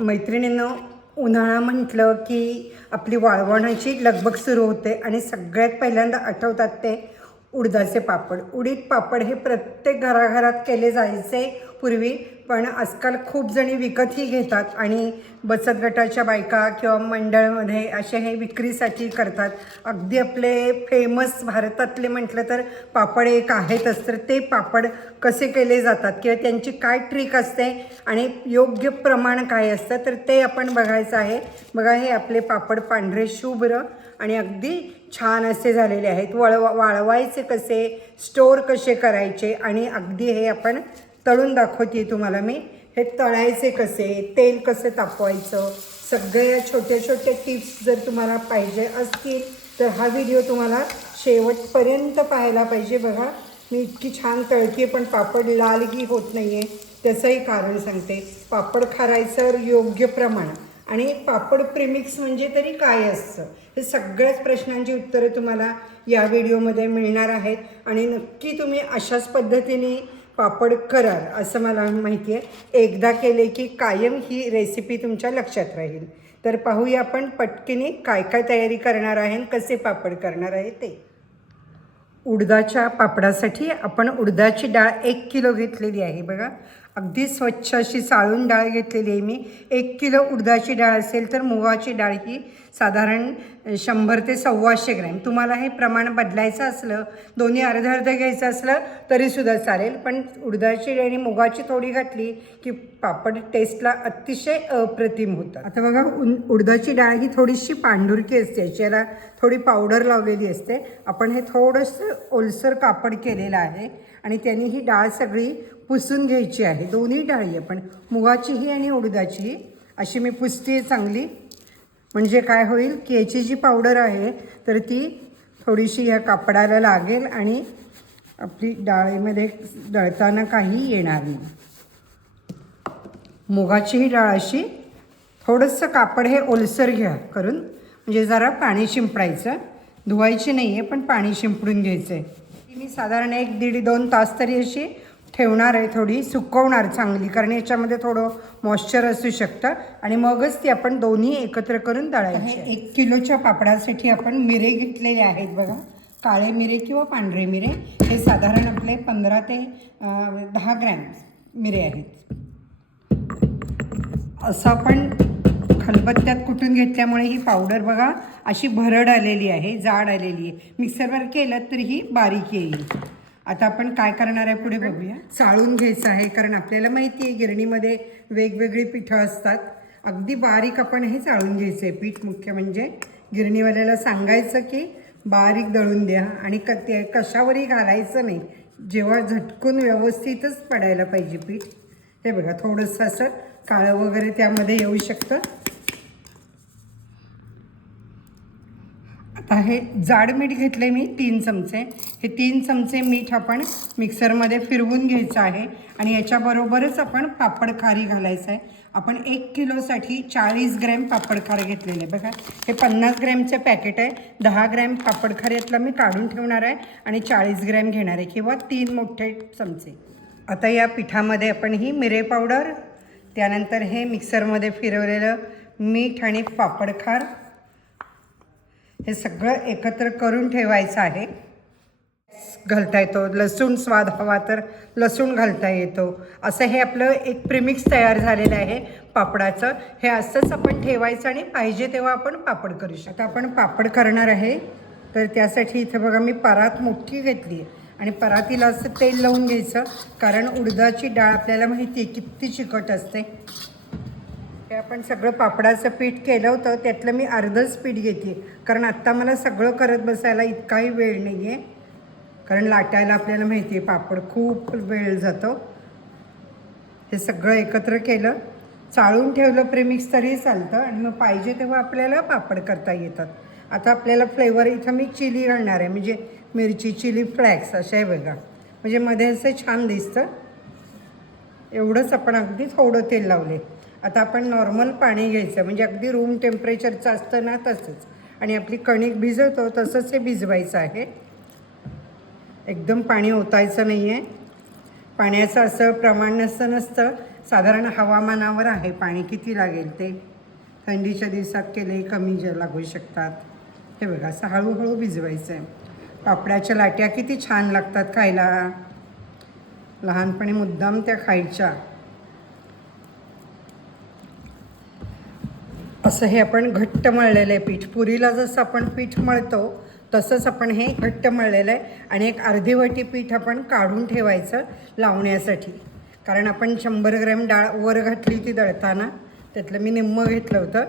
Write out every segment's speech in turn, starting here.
मैत्रिणीनं उन्हाळा म्हटलं की आपली वाळवणाची लगबग सुरू होते आणि सगळ्यात पहिल्यांदा आठवतात ते उडदाचे पापड. उडीद पापड हे प्रत्येक घराघरात केले जायचे. पूर्वी पण आजकाल खूप जणी विकतही घेतात आणि बचत गटाच्या बायका किंवा मंडळमध्ये असे हे विक्रीसाठी करतात. अगदी आपले फेमस भारतातले म्हटलं तर पापड एक आहेतच तर ते पापड कसे केले जातात किंवा त्यांची काय ट्रिक असते आणि योग्य प्रमाण काय असतं तर ते आपण बघायचं आहे. बघा हे आपले पापड पांढरे शुभ्र आणि अगदी छान असे झालेले आहेत. वळवा वाळवायचे कसे स्टोअर कसे करायचे आणि अगदी हे आपण तळून दाखवते तुम्हाला मी. हे तळायचे कसे? तेल कसं तापवायचं? सगळ्या छोट्या छोट्या टिप्स जर तुम्हाला पाहिजे असतील तर हा व्हिडिओ तुम्हाला शेवटपर्यंत पाहायला पाहिजे बघा. मी इतकी छान तळते पण पापड लालगी होत नाही आहे त्याचंही कारण सांगते. पापड खारायचं योग्य प्रमाण आणि पापड प्रिमिक्स म्हणजे तरी काय असतं? हे सगळ्याच प्रश्नांची उत्तरं तुम्हाला या व्हिडिओमध्ये मिळणार आहेत. आणि नक्की तुम्ही अशाच पद्धतीने पापड कराल असं मला माहिती आहे. एकदा केले की कायम ही रेसिपी तुमच्या लक्षात राहील. तर पाहूया आपण पटकीने काय काय तयारी करणार आहे आणि कसे पापड करणार आहे ते. उडदाच्या पापडासाठी आपण उडदाची डाळ एक किलो घेतलेली आहे बघा. अगदी स्वच्छ अशी साळून डाळ घेतलेली आहे मी. एक किलो उडदाची डाळ असेल तर मुगाची डाळ ही साधारण शंभर ते सव्वाशे ग्रॅम. तुम्हाला हे प्रमाण बदलायचं असलं दोन्ही अर्ध अर्ध घ्यायचं असलं तरीसुद्धा चालेल. पण उडदाची आणि मुगाची थोडी घातली की पापड टेस्टला अतिशय अप्रतिम होतं आता बघा उन उडदाची डाळ ही थोडीशी पांढुरकी असते. याच्याला थोडी पावडर लावलेली असते. आपण हे थोडंसं ओलसर कापड केलेलं आहे आणि त्यांनी ही डाळ सगळी पुसून घ्यायची आहे. दोन्ही डाळी आपण मुगाचीही आणि उडदाचीही. अशी मी पुसते चांगली. म्हणजे काय होईल की याची जी पावडर आहे तर ती थोडीशी ह्या कापडाला लागेल आणि आपली डाळीमध्ये दळताना काही येणार नाही. मुगाची ही डाळ अशी. थोडंसं कापड हे ओलसर घ्या करून. म्हणजे जरा पाणी शिंपडायचं. धुवायची नाही आहे पण पाणी शिंपडून घ्यायचं आहे ती मी साधारण एक दीड दोन तास तरी अशी ठेवणार आहे थोडी सुकवणार चांगली कारण याच्यामध्ये थोडं मॉइश्चर असू शकतं. आणि मगच ती आपण दोन्ही एकत्र करून दळायची एक किलोच्या पापडासाठी आपण मिरे घेतलेले आहेत बघा. काळे मिरे किंवा पांढरे मिरे हे साधारण आपले पंधरा ते दहा ग्रॅम मिरे आहेत. असं आपण खलबत्त्यात कुटून घेतल्यामुळे ही पावडर बघा अशी भरड आलेली आहे जाड आलेली आहे. मिक्सरवर केलं तरी ही बारीक येईल. आता आपण काय करणार आहे पुढे बघूया. चाळून घ्यायचं आहे कारण आपल्याला माहिती आहे गिरणीमध्ये वेगवेगळी पिठं असतात. अगदी बारीक आपण हे चाळून घ्यायचं आहे. पीठ मुख्य म्हणजे गिरणीवाल्याला सांगायचं की बारीक दळून द्या आणि क ते कशावरही घालायचं नाही. जेव्हा झटकून व्यवस्थितच पडायला पाहिजे पीठ. हे बघा थोडंसं असं काळं वगैरे त्यामध्ये येऊ शकतं. आहे. जाड मीठ घेतले मी तीन चमचे. हे तीन चमचे मीठ आपण मिक्सरमध्ये फिरवून घ्यायचं आहे आणि याच्याबरोबरच आपण पापड खारी घालायचं आहे आपण एक किलोसाठी चाळीस ग्रॅम पापड खार घेतलेले बघा हे पन्नास ग्रॅमचे पॅकेट आहे. दहा ग्रॅम पापड खारीतलं मी काढून ठेवणार आहे आणि चाळीस ग्रॅम घेणार आहे किंवा तीन मोठे चमचे. आता या पिठामध्ये आपण ही मिरे पावडर त्यानंतर हे मिक्सरमध्ये फिरवलेलं मीठ आणि पापड खार हे सगळं एकत्र करून ठेवायचं आहे. घालता येतो. लसूण स्वाद हवा तर लसूण घालता येतो. असं हे आपलं एक प्रिमिक्स तयार झालेलं आहे पापडाचं. हे असंच आपण ठेवायचं आणि पाहिजे तेव्हा आपण पापड करू शकतो. आपण पापड करणार आहे. तर त्यासाठी इथं बघा मी परात मोठी घेतली आहे. आणि परातीला असं तेल लावून घ्यायचं. कारण उडदाची डाळ आपल्याला माहिती आहे किती चिकट असते. हे आपण सगळं पापडाचं पीठ केलं होतं त्यातलं मी अर्धंच पीठ घेते कारण आत्ता मला सगळं करत बसायला इतकाही वेळ नाही आहे कारण लाटायला आपल्याला माहिती आहे पापड खूप वेळ जातो. हे सगळं एकत्र केलं. चाळून ठेवलं प्रेमिक्स तरी चालतं आणि मग पाहिजे तेव्हा आपल्याला पापड करता येतात. आता आपल्याला फ्लेवर इथं मी चिली घालणार आहे म्हणजे मिरची चिली फ्लॅक्स अशा आहे बघा. म्हणजे मध्ये असं छान दिसतं. एवढंच आपण अगदी थोडं तेल लावले आता आपण नॉर्मल पाणी घ्यायचं. म्हणजे अगदी रूम टेम्परेचरचं असतं ना तसंच. आणि आपली कणिक भिजवतो तसंच हे भिजवायचं आहे. एकदम पाणी ओतायचं नाही आहे पाण्याचं असं प्रमाण नसतं नसतं. साधारण हवामानावर आहे पाणी. किती लागेल ते? थंडीच्या दिवसात केले कमी ज लागू शकतात. हे बघा असं हळूहळू भिजवायचं आहे पापडाच्या लाट्या किती छान लागतात खायला. लहानपणी मुद्दाम त्या खायच्या. असं हे आपण घट्ट मळलेलं आहे पीठ. पुरीला जसं आपण पीठ मळतो तसंच आपण हे घट्ट मळलेलं आहे आणि एक अर्धी वाटी पीठ आपण काढून ठेवायचं लावण्यासाठी. कारण आपण शंभर ग्रॅम डाळ वर घातली ती दळताना त्यातलं मी निम्म घेतलं होतं.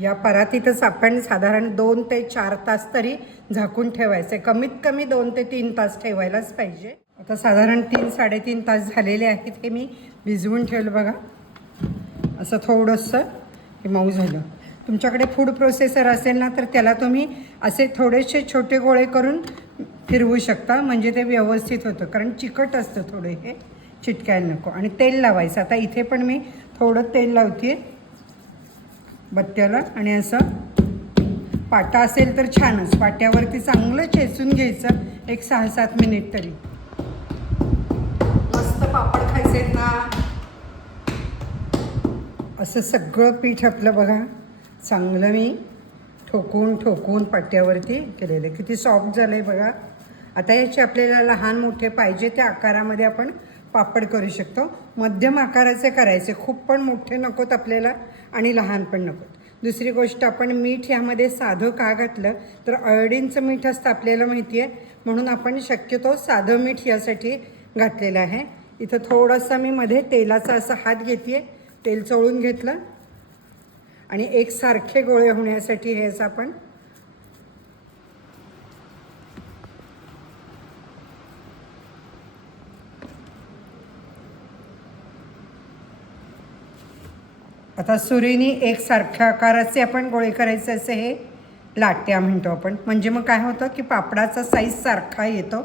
या परातीतच आपण साधारण दोन ते चार तास तरी झाकून ठेवायचं आहे कमीत कमी दोन ते तीन तास ठेवायलाच पाहिजे. आता साधारण तीन साडेतीन तास झालेले आहेत हे मी भिजवून ठेवलं बघा. असं थोडंसं हे मऊ झालं. तुमच्याकडे फूड प्रोसेसर असेल ना तर त्याला तुम्ही असे थोडेसे छोटे गोळे करून फिरवू शकता. म्हणजे ते व्यवस्थित होतं. कारण चिकट असतं थोडे हे. चिटकायला नको. आणि तेल लावायचं. आता इथे पण मी थोडं तेल लावते बत्त्याला. आणि असं पाटा असेल तर छानच. पाट्यावरती चांगलं चेचून घ्यायचं. एक सहा सात मिनिट तरी मस्त पापड खायचे ना असं सगळं पीठ आपलं बघा. चांगलं मी ठोकून ठोकून पट्ट्यावरती केलेलं. आहे किती सॉफ्ट झालं आहे बघा. आता याचे आपल्याला लहान मोठे पाहिजे त्या आकारामध्ये आपण पापड करू शकतो. मध्यम आकाराचे करायचे. खूप पण मोठे नकोत आपल्याला आणि लहान पण नकोत. दुसरी गोष्ट आपण मीठ ह्यामध्ये साधं का घातलं? तर अळडींचं मीठ असतं आपल्याला माहिती आहे म्हणून आपण शक्यतो साधं मीठ यासाठी घातलेलं आहे. इथं थोडासा मी मध्ये तेलाचा असा हात घेते तेल चोळून घेतलं आणि एकसारखे गोळे होण्यासाठी हेच आपण आता सुरीनी एकसारख्या आकाराचे आपण गोळे करायचे असे हे लाट्या म्हणतो आपण. म्हणजे मग काय होतं की पापडाचा साईज सारखा येतो.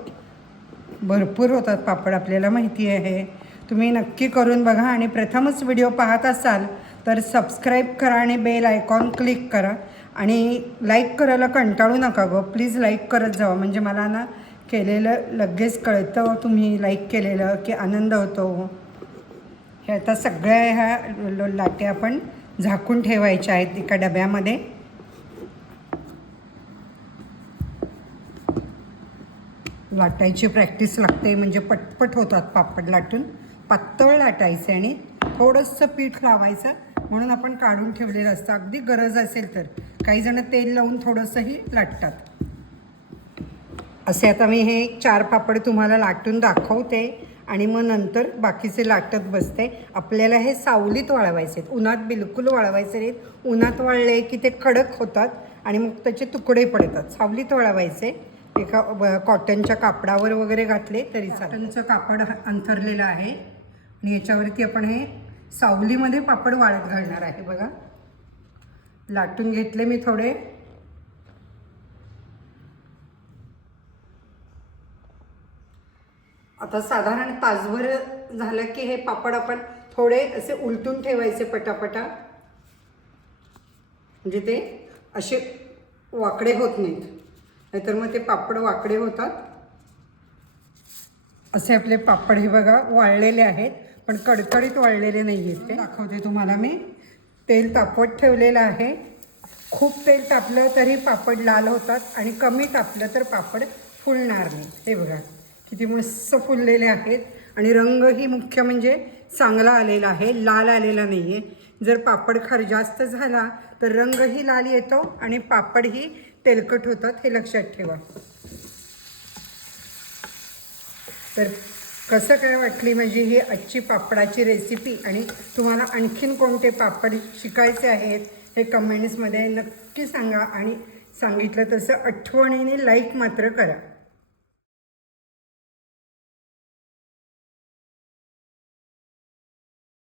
भरपूर होतात पापड आपल्याला माहिती आहे. तुम्ही नक्की करून बघा आणि प्रथमच व्हिडिओ पाहत असाल तर सबस्क्राईब करा आणि बेल आयकॉन क्लिक करा. आणि लाईक करायला कंटाळू नका गं. प्लीज लाईक करत जावं. म्हणजे मला ना केलेलं लगेच कळतं तुम्ही लाईक केलेलं की आनंद होतो. हे आता सगळ्या ह्या ल- लाट्या आपण झाकून ठेवायच्या आहेत एका डब्यामध्ये. लाटायची प्रॅक्टिस लागते. म्हणजे पटपट होतात पापड लाटून. पातळ लाटायचे आणि थोडंसं पीठ लावायचं. म्हणून आपण काढून ठेवलेलं असतं. अगदी गरज असेल तर. काही जण तेल लावून थोडंसंही लाटतात. असे आता मी हे चार पापड तुम्हाला लाटून दाखवते. आणि मग नंतर बाकीचे लाटत बसते. आपल्याला हे सावलीत वाळवायचे आहेत. उन्हात बिलकुल वाळवायचे नाहीत. उन्हात वाळले की ते कडक होतात आणि मग त्याचे तुकडे पडतात. सावलीत वाळवायचे. एका कॉटनच्या कापडावर वगैरे घातले तरी कॉटनचं कापड अंथरलेलं आहे. आणि याच्यावरती आपण हे सावलीमध्ये पापड वाळत घालणार आहे बघा. लाटून घेतले मी थोडे. आता साधारण तासभर झालं की हे पापड आपण थोडे असे उलटून ठेवायचे पटापटा. म्हणजे ते असे वाकडे होत नाहीत. नाहीतर मग ते पापड वाकडे होतात. असे आपले पापड हे बघा वाळलेले आहेत. पण कडकडीत वाळलेले नाही आहेत ते. दाखवते तुम्हाला मी. तेल तापवत ठेवलेलं आहे. खूप तेल तापलं तरी पापड लाल होतात आणि कमी तापलं तर पापड फुलणार नाही. हे बघा किती मस्त फुललेले आहेत. आणि रंगही मुख्य म्हणजे चांगला आलेला आहे लाल आलेला नाही आहे जर पापड खर जास्त झाला तर रंगही लाल येतो आणि पापडही तेलकट होतात हे लक्षात ठेवा. तर कसं काय वाटली माझी ही आजची पापडाची रेसिपी आणि तुम्हाला आणखीन कोणते पापड शिकायचे आहेत? हे कमेंट्समध्ये नक्की सांगा आणि सांगितलं तसं आठवणीने लाईक मात्र करा.